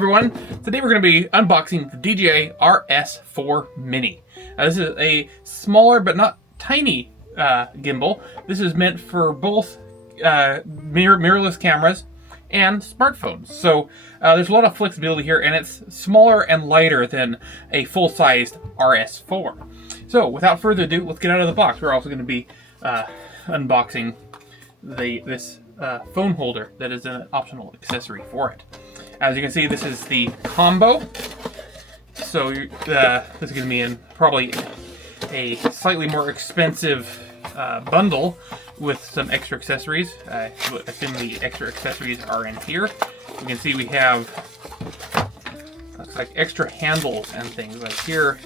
everyone, today we're going to be unboxing the DJI RS4 Mini. This is a smaller but not tiny gimbal. This is meant for both mirrorless cameras and smartphones. So there's a lot of flexibility here, and it's smaller and lighter than a full-sized RS4. So without further ado, let's get out of the box. We're also going to be unboxing this phone holder that is an optional accessory for it. As you can see, this is the combo. So this is going to be in probably a slightly more expensive bundle with some extra accessories. I assume the extra accessories are in here. You can see we have looks like extra handles and things. Like here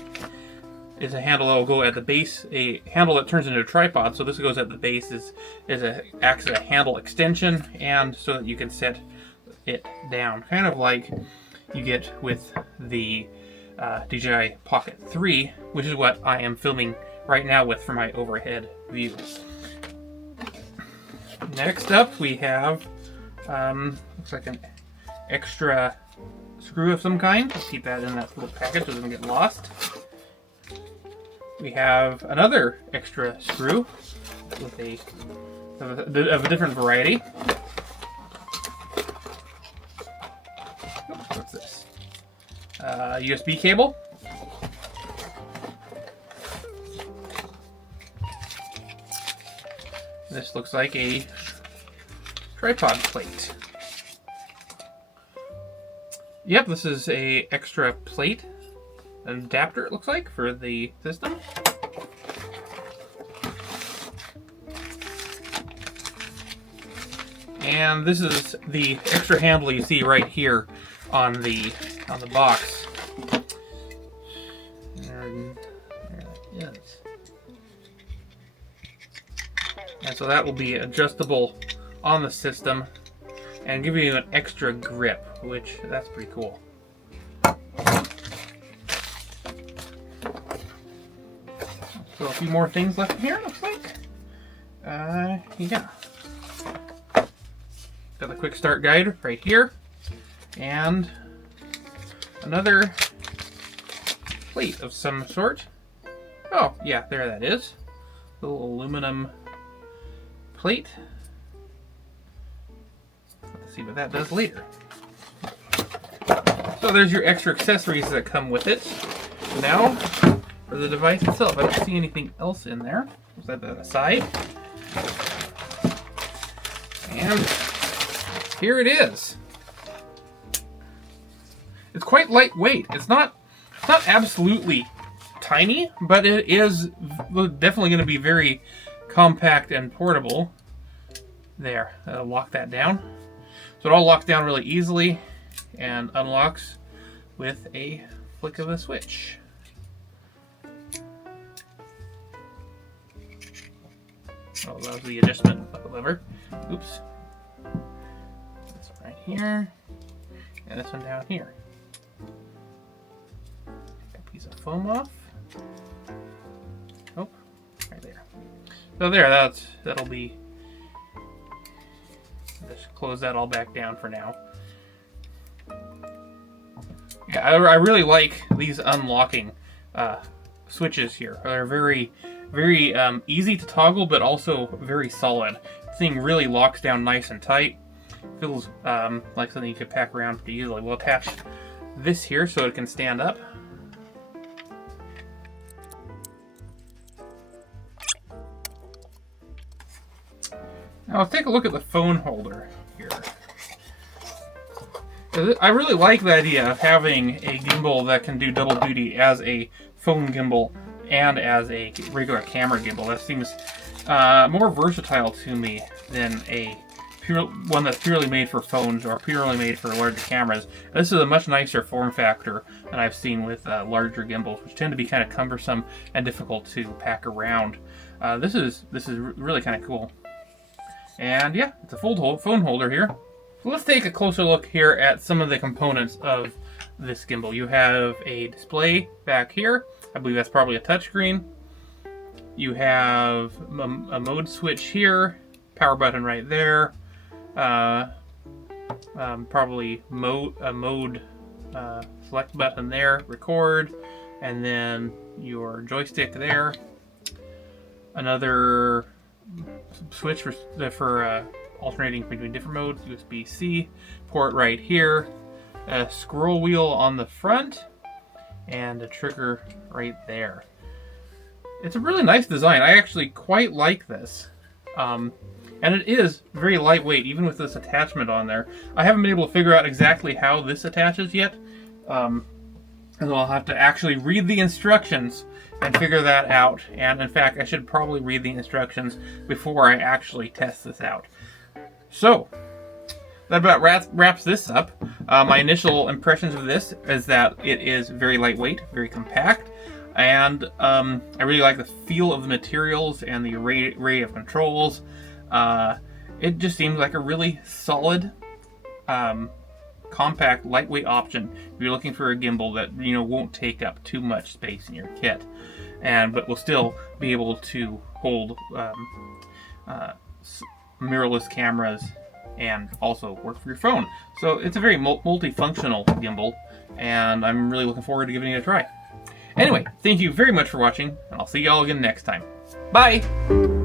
is a handle that will go at the base, a handle that turns into a tripod. So this goes at the base, acts as a handle extension, and so that you can set it down, kind of like you get with the DJI Pocket 3, which is what I am filming right now with for my overhead view. Next up, we have looks like an extra screw of some kind. Let's keep that in that little package so it doesn't get lost. We have another extra screw with of a different variety. What's this? USB cable. This looks like a tripod plate. Yep, this is a extra plate, an adapter it looks like, for the system. And this is the extra handle you see right here on the box. And there that is. And so that will be adjustable on the system and give you an extra grip, which that's pretty cool. So a few more things left here, looks like. Yeah. Got the quick start guide right here. And another plate of some sort. Oh, yeah, there that is. Little aluminum plate. Let's see what that does later. So there's your extra accessories that come with it. Now, for the device itself, I don't see anything else in there. We'll set that aside. And here it is. It's quite lightweight. It's not absolutely tiny, but it is definitely going to be very compact and portable. There, that'll lock that down. So it all locks down really easily and unlocks with a flick of a switch. Oh, that was the adjustment lever. Oops. This one right here, and this one down here. Piece of foam off. Oh, right there. So there, that'll be. Just close that all back down for now. Yeah, I really like these unlocking switches here. They're very, very easy to toggle, but also very solid. The thing really locks down nice and tight. Feels like something you could pack around pretty easily. We'll attach this here so it can stand up. Now let's take a look at the phone holder here. I really like the idea of having a gimbal that can do double duty as a phone gimbal and as a regular camera gimbal. That seems more versatile to me than one that's purely made for phones or purely made for larger cameras. This is a much nicer form factor than I've seen with larger gimbals, which tend to be kind of cumbersome and difficult to pack around. This is really kind of cool. And yeah, it's a full phone holder here. So let's take a closer look here at some of the components of this gimbal. You have a display back here. I believe that's probably a touchscreen. You have a mode switch here, power button right there. Probably a mode select button there, record, and then your joystick there. Another switch for alternating between different modes, USB-C port right here, a scroll wheel on the front, and a trigger right there. It's a really nice design. I actually quite like this. And it is very lightweight, even with this attachment on there. I haven't been able to figure out exactly how this attaches yet. And I'll have to actually read the instructions and figure that out. And in fact, I should probably read the instructions before I actually test this out. So, that about wraps this up. My initial impressions of this is that it is very lightweight, very compact, and I really like the feel of the materials and the array of controls. It just seems like a really solid, compact, lightweight option if you're looking for a gimbal that won't take up too much space in your kit, but will still be able to hold mirrorless cameras and also work for your phone. So it's a very multifunctional gimbal, and I'm really looking forward to giving it a try. Anyway, thank you very much for watching, and I'll see y'all again next time. Bye!